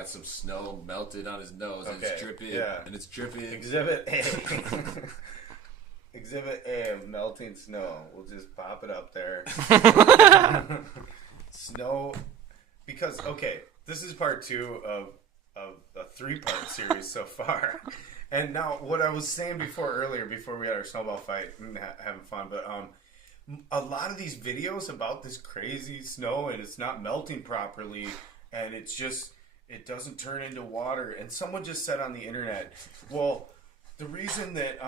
Got some snow melted on his nose and it's dripping. Yeah. And it's dripping. Exhibit A. Exhibit A of melting snow. We'll just pop it up there. Snow. Because, okay, this is part 2 of a 3-part series so far. And now, what I was saying earlier, before we had our snowball fight and having fun, but a lot of these videos about this crazy snow and it's not melting properly and it doesn't turn into water. And someone just said on the internet, well, the reason that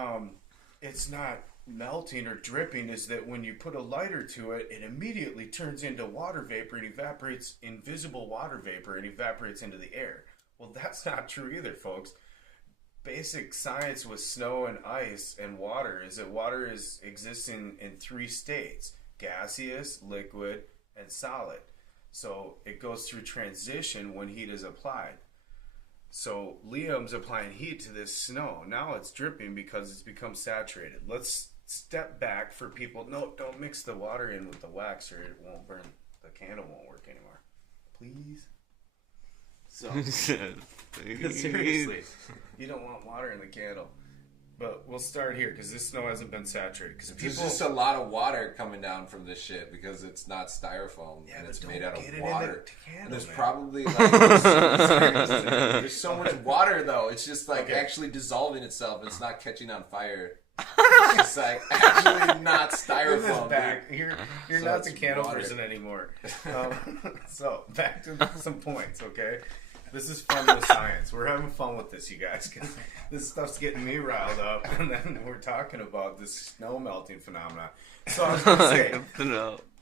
it's not melting or dripping is that when you put a lighter to it, it immediately turns into water vapor and evaporates, invisible water vapor, and evaporates into the air. Well, that's not true either, folks. Basic science with snow and ice and water is that water is existing in 3 states: gaseous, liquid, and solid. So it goes through transition when heat is applied. So Liam's applying heat to this snow. Now it's dripping because it's become saturated. Let's step back for people. No, don't mix the water in with the wax or it won't burn. The candle won't work anymore. Please? So, seriously, you don't want water in the candle. But we'll start here because this snow hasn't been saturated. Because there's just a lot of water coming down from this shit because it's not styrofoam and it's made out of water. And there's probably like there's so much water though. It's just like actually dissolving itself. It's not catching on fire. It's just like actually not styrofoam. Back. You're so not the candle person anymore. So back to some points, okay? This is fun with science. We're having fun with this, you guys, because this stuff's getting me riled up, and then we're talking about this snow melting phenomenon. So I was going to say,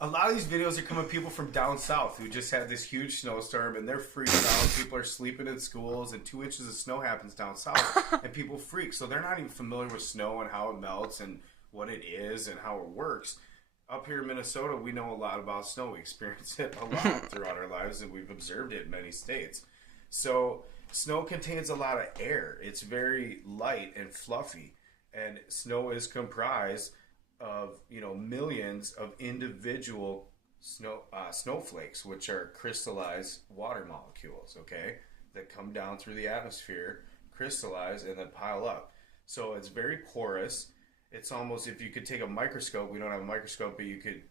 a lot of these videos are coming from people from down south who just had this huge snowstorm, and they're freaked out. People are sleeping in schools, and 2 inches of snow happens down south, and people freak. So they're not even familiar with snow and how it melts and what it is and how it works. Up here in Minnesota, we know a lot about snow. We experience it a lot throughout our lives, and we've observed it in many states. So snow contains a lot of air. It's very light and fluffy, and snow is comprised of millions of individual snowflakes, which are crystallized water molecules. Okay, that come down through the atmosphere, crystallize, and then pile up. So it's very porous. It's almost, if you could take a microscope. We don't have a microscope, but you could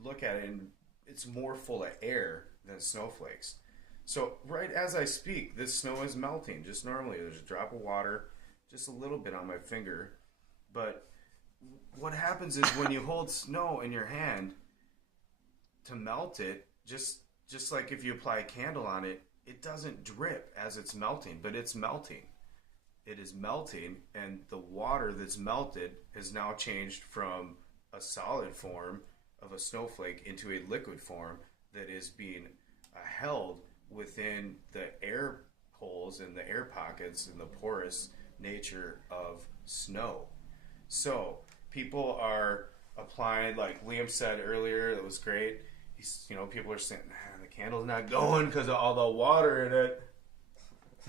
look at it, and it's more full of air than snowflakes. So right as I speak, this snow is melting just normally. There's a drop of water, just a little bit on my finger. But what happens is when you hold snow in your hand to melt it, just like if you apply a candle on it, it doesn't drip as it's melting, but it's melting. It is melting, and the water that's melted has now changed from a solid form of a snowflake into a liquid form that is being held within the air holes and the air pockets and the porous nature of snow. So people are applying, like Liam said earlier, that was great. People are saying, the candle's not going because of all the water in it.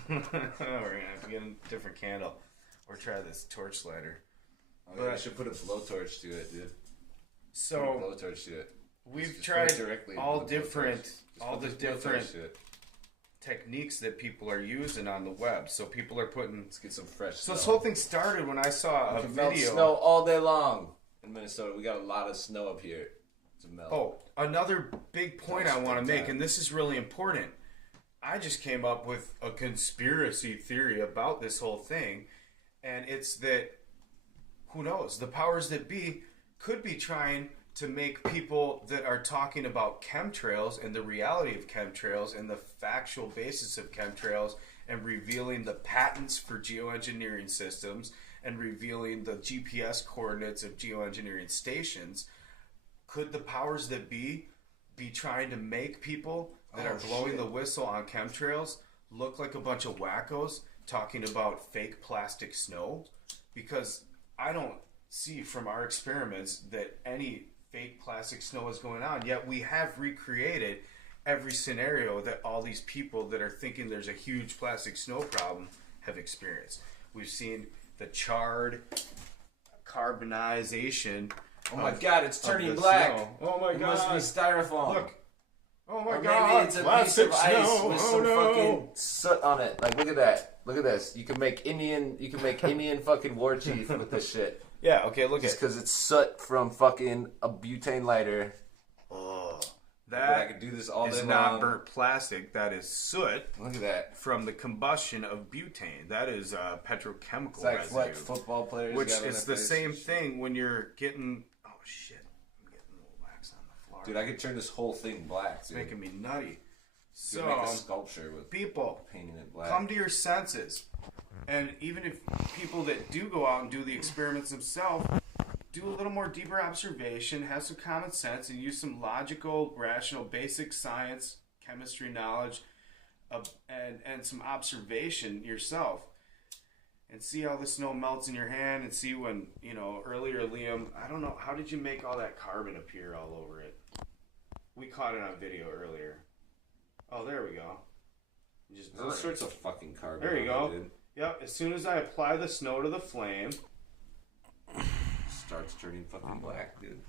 We're gonna have to get a different candle or try this torch lighter. I should put a blowtorch to it, dude. So blowtorch to it. We've tried all the different techniques that people are using on the web. So people are putting. Let's get some fresh. So this whole thing started when I saw a video. Melt snow all day long in Minnesota. We got a lot of snow up here to melt. Oh, another big point I want to make, and this is really important. I just came up with a conspiracy theory about this whole thing, and it's that, who knows, the powers that be could be trying to make people that are talking about chemtrails and the reality of chemtrails and the factual basis of chemtrails and revealing the patents for geoengineering systems and revealing the GPS coordinates of geoengineering stations. Could the powers that be trying to make people that are blowing the whistle on chemtrails look like a bunch of wackos talking about fake plastic snow? Because I don't see from our experiments that any fake plastic snow is going on, yet we have recreated every scenario that all these people that are thinking there's a huge plastic snow problem have experienced. We've seen the charred carbonization. Oh my god, it's turning black. Snow. Oh my god. It must be styrofoam. Look. Oh my or god! Maybe it's a piece of ice with some fucking soot on it. Like, look at that. Look at this. You can make Indian fucking war chief with this shit. Yeah. Okay. Look just at. because it's soot from fucking a butane lighter. Oh, I could do this all day long. That is not burnt plastic. That is soot. Look at that. From the combustion of butane. That is petrochemical it's like residue. What football players which is the same thing when you're getting. Oh shit! I'm getting a little wax on the floor. Dude, I could turn this whole thing black. It's making me nutty. So make a sculpture with people painting it black. Come to your senses, and even if people that do go out and do the experiments themselves. Do a little more deeper observation, have some common sense, and use some logical, rational, basic science, chemistry knowledge, and some observation yourself. And see how the snow melts in your hand, and see when, earlier, Liam, I don't know, how did you make all that carbon appear all over it? We caught it on video earlier. Oh, there we go. Just all sorts of fucking carbon. There you go. Yep, as soon as I apply the snow to the flame... starts turning fucking black, dude.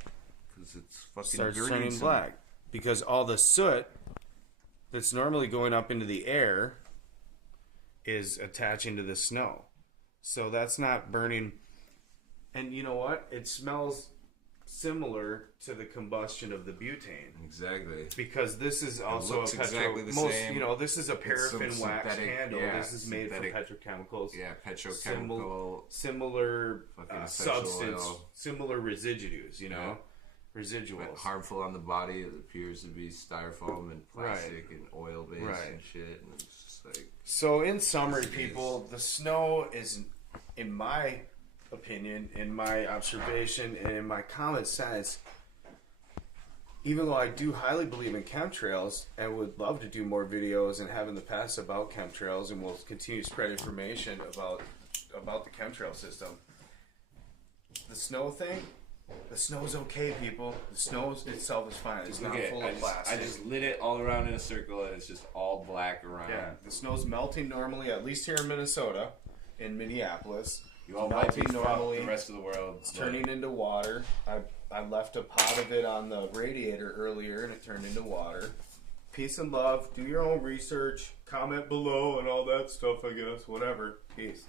Because it's fucking starts turning black. Because all the soot that's normally going up into the air is attaching to the snow. So that's not burning. And you know what? It smells similar to the combustion of the butane. Exactly. Because this is also exactly the same. This is a paraffin wax candle. Yeah, this is made from petrochemicals. Yeah, petrochemical. Similar substance, oil. Similar residues, residuals. But harmful on the body. It appears to be styrofoam and plastic and oil based and shit. And it's just like. So in summary, people, the snow is, in my opinion, in my observation, and in my common sense, even though I do highly believe in chemtrails and would love to do more videos and have in the past about chemtrails, and will continue to spread information about the chemtrail system, the snow thing, the snow's okay, people. The snow itself is fine. It's not full of plastic. I just lit it all around in a circle, and it's just all black around. Yeah, the snow's melting normally, at least here in Minnesota, in Minneapolis. You all might be normally. The rest of the world. It's turning into water. I left a pot of it on the radiator earlier, and it turned into water. Peace and love. Do your own research. Comment below and all that stuff, I guess. Whatever. Peace.